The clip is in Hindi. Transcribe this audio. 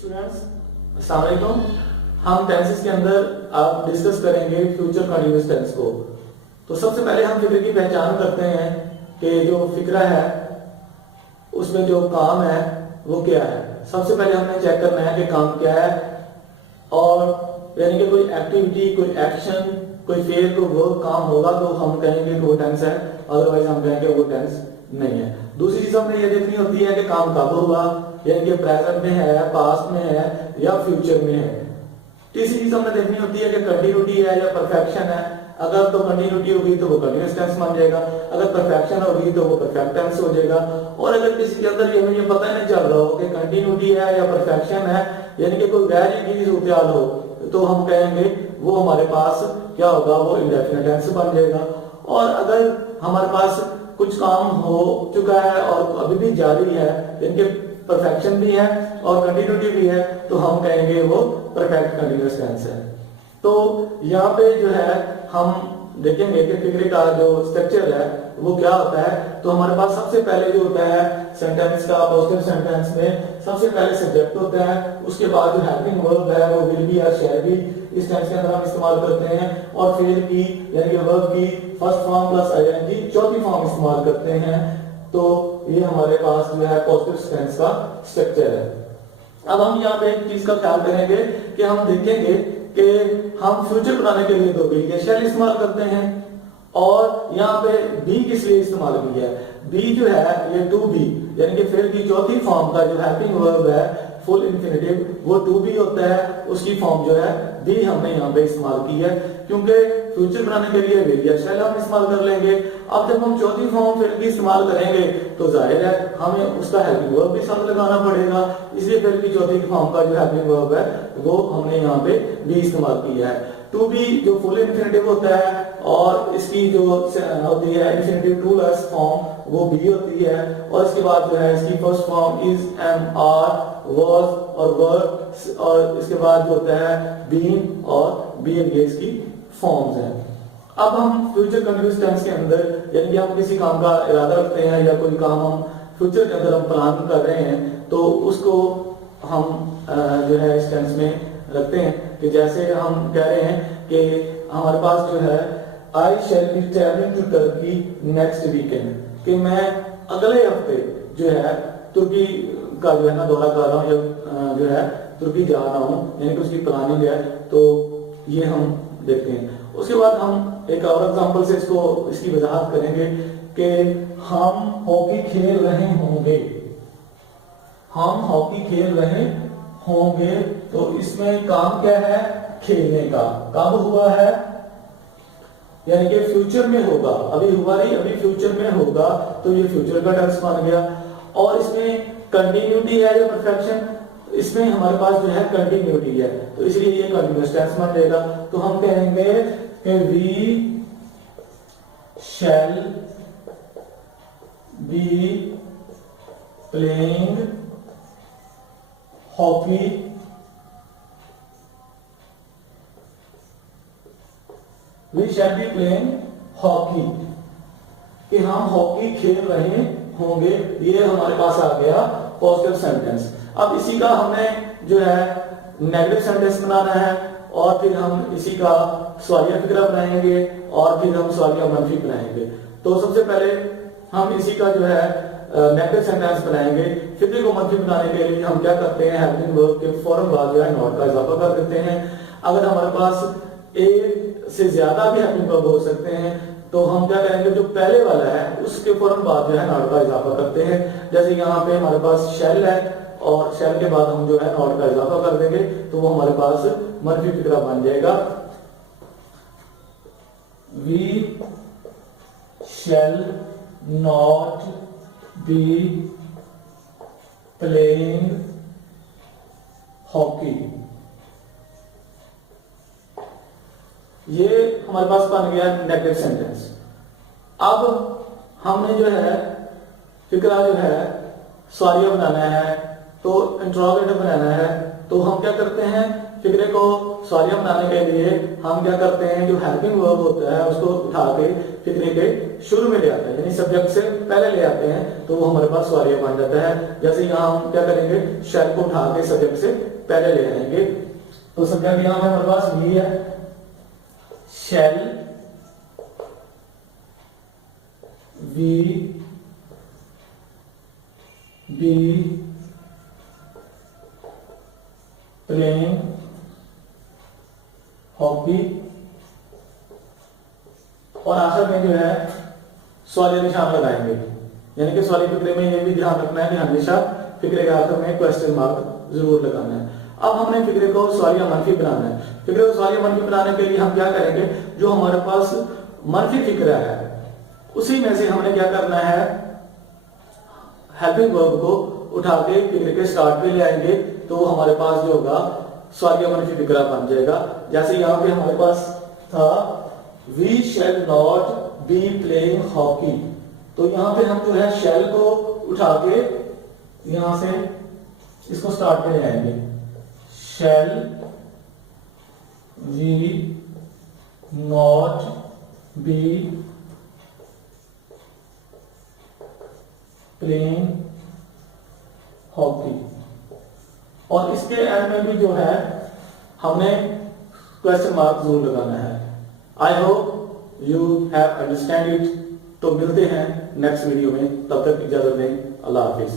स्टूडेंट्स, अस्सलाम वालेकुम। हम टेंसेस के अंदर आप डिस्कस करेंगे फ्यूचर कंटीन्यूअस टेंस को। तो सबसे पहले हम फिक्र की पहचान करते हैं कि जो फिक्रा है उसमें जो काम है वो क्या है। सबसे पहले हमें चेक करना है कि काम क्या है, और यानी कि कोई एक्टिविटी, कोई एक्शन, कोई फेल, कोई वर्क काम होगा तो हम कहेंगे कि वो टेंस है, अदरवाइज हम कहेंगे वो टेंस नहीं है। दूसरी चीज हमने ये देखनी होती है कि काम कब हुआ, यानी कि प्रेजेंट में है, पास्ट में है या फ्यूचर में है। तीसरी चीज हमने देखनी होती है कि कंटिन्यूटी है या परफेक्शन है। अगर तो कंटिन्यूटी होगी तो वो कंटिन्यूअस टेंस बन जाएगा, अगर परफेक्शन होगी तो वो परफेक्ट टेंस हो जाएगा। और अगर किसी के अंदर ये पता ही नहीं चल रहा हो कि कंटिन्यूटी है या परफेक्शन है, यानी कि कोई गैर यकीनी सूरत हो, तो हम कहेंगे वो हमारे पास क्या होगा, वो इंडेफिनिट टेंस बन जाएगा। और अगर हमारे पास कुछ काम हो चुका है और अभी भी जारी है, इनके परफेक्शन भी है और कंटिन्यूटी भी है, तो हम कहेंगे वो परफेक्ट कंटीन्यूअस टेंस है। तो यहाँ पे जो है हम देखेंगे कि फिक्रे का जो स्ट्रक्चर है वो क्या होता है। तो हमारे पास सबसे पहले जो होता है सेंटेंस का, पॉजिटिव सेंटेंस में सबसे पहले सब्जेक्ट होता है, उसके बाद जो हेल्पिंग वर्ब है वो विल बी या शैल बी इस टेंस के अंदर हम इस्तेमाल करते हैं, और फेल की यानी कि वर्ब की फर्स्ट फॉर्म प्लस आईएनजी चौथी फॉर्म इस्तेमाल करते हैं। तो ये हमारे पास जो है पॉजिटिव टेंस का स्ट्रक्चर है। अब हम यहाँ पे एक चीज का ख्याल करेंगे कि हम देखेंगे कि हम फ्यूचर बनाने के लिए तो बी के शैल इस्तेमाल करते हैं, और यहाँ पे बी किस लिए इस्तेमाल किया है। बी जो है ये टू बी यानी कि फेल की चौथी फॉर्म का जो हेल्पिंग वर्ब है फुल इंफिनिटिव वो टू बी होता है, उसकी फॉर्म जो है बी हमने यहाँ पे इस्तेमाल की है, क्योंकि फ्यूचर बनाने के लिए विल या शैल हम इस्तेमाल कर लेंगे। अब जब हम चौथी फॉर्म फेल की इस्तेमाल करेंगे तो जाहिर है हमें उसका हेल्पिंग वर्ब भी साथ लगाना पड़ेगा, इसलिए फेल की चौथी फॉर्म का जो हेल्पिंग वर्ब है वो हमने यहाँ पे बी इस्तेमाल किया है। टू बी जो फुल इंफिनिटिव होता है और इसकी जो होती है इंफिनिटिव टू लेस फॉर्म वो बी होती है, और इसके बाद जो है इसकी first form is, am, are, was और वर, और इसके बाद जो होता है बीन और बीन, ये इसकी फॉर्म्स हैं। अब हम फ्यूचर कंटीन्यूअस टेंस के अंदर यानी कि हम किसी काम का इरादा रखते हैं या कोई काम हम फ्यूचर के अंदर हम प्लान कर रहे हैं, तो उसको हम जो है इस टेंस में रखते हैं कि जैसे हम कह रहे हैं कि हमारे पास जो है I shall be travelling to Turkey next weekend, कि मैं अगले हफ्ते जो है तुर्की का जो है ना दौरा कर रहा हूँ या जो है तुर्की जा रहा हूँ, यानी कि उसकी प्लानिंग है। तो ये हम देखते हैं। उसके बाद हम एक और एग्जांपल से इसकी वजाहत करेंगे कि हम हॉकी खेल रहे होंगे। हम हॉकी खेल रहे होंगे, तो इसमें काम क्या है, खेलने का। कब हुआ है, यानी कि फ्यूचर में होगा, अभी हुआ नहीं, अभी फ्यूचर में होगा, तो ये फ्यूचर का टेंस बन गया। और इसमें कंटिन्यूटी है या परफेक्शन, इसमें हमारे पास जो है कंटिन्यूटी है, तो इसलिए ये कंटीन्यूअस टेंस बन जाएगा। तो हम कहेंगे कि we shall be playing hockey we shall be playing hockey, कि हम हॉकी खेल रहे होंगे। ये हमारे पास आ गया पॉजिटिव सेंटेंस। अब इसी का हमने जो है नेगेटिव सेंटेंस बनाना है, और फिर हम इसी का सवालिया फिक्रा बनाएंगे और फिर हम सवालिया मनफी बनाएंगे। तो सबसे पहले हम इसी का जो है नेगेटिव सेंटेंस बनाएंगे। फिक्रे को मनफी बनाने के लिए हम क्या करते हैं, हेल्पिंग वर्ब के फौरन बाद जो है नॉट का इजाफा कर देते हैं। अगर हमारे पास एक से ज्यादा भी हेल्पिंग वर्ब हो सकते हैं, तो हम क्या करेंगे, जो पहले वाला है उसके फौरन बाद जो है नॉट का इजाफा करते हैं। जैसे यहाँ पे हमारे पास शैल है और शैल के बाद हम जो है नॉट का इजाफा कर देंगे, तो वो हमारे पास मनफी फिक्रा बन जाएगा। We shall not be playing hockey, ये हमारे पास बन गया नेगेटिव सेंटेंस। अब हमने जो है फिक्रा जो है सवालिया बनाना है, तो इंट्रोगेटिव बनाना है, तो हम क्या करते हैं फिक्रे को सवालिया बनाने के लिए हम क्या करते हैं, जो हेल्पिंग वर्ब होता है उसको उठा के फिक्रे के शुरू में ले आते हैं, यानी सब्जेक्ट से पहले ले आते हैं, तो वो हमारे पास सवालिया बन जाता है। जैसे यहाँ हम क्या करेंगे, शैल को उठा के सब्जेक्ट से पहले ले आएंगे, तो सब्जेक्ट यहाँ पे हमारे पास भी है, shall we be playing hockey, और आखिर में जो है सवालिया निशान लगाएंगे। यानी कि सवालिया फिक्रे में ये भी ध्यान रखना है कि हमेशा फिक्रे के आखिर में क्वेश्चन मार्क जरूर लगाना है। अब हमने फिक्रे को सवालिया मनफी बनाना है। फिक्रे को सवालिया मनफी बनाने के लिए हम क्या करेंगे, जो हमारे पास मनफी फिक्रा है उसी में से हमने क्या करना है, हेल्पिंग वर्ब को उठा के फिक्रे के स्टार्ट पे ले आएंगे, तो हमारे पास जो होगा सवालिया मनफी फिक्रा बन जाएगा। जैसे यहाँ पे हमारे पास था we shall not be playing hockey, तो यहाँ पे हम जो है शैल को उठा के यहां से इसको स्टार्ट पे ले आएंगे, shall we not be playing hockey, और इसके एंड में भी जो है हमने क्वेश्चन मार्क जरूर लगाना है। I hope you have understand it. तो मिलते हैं नेक्स्ट वीडियो में, तब तक इजाजत दें, अल्लाह हाफिज।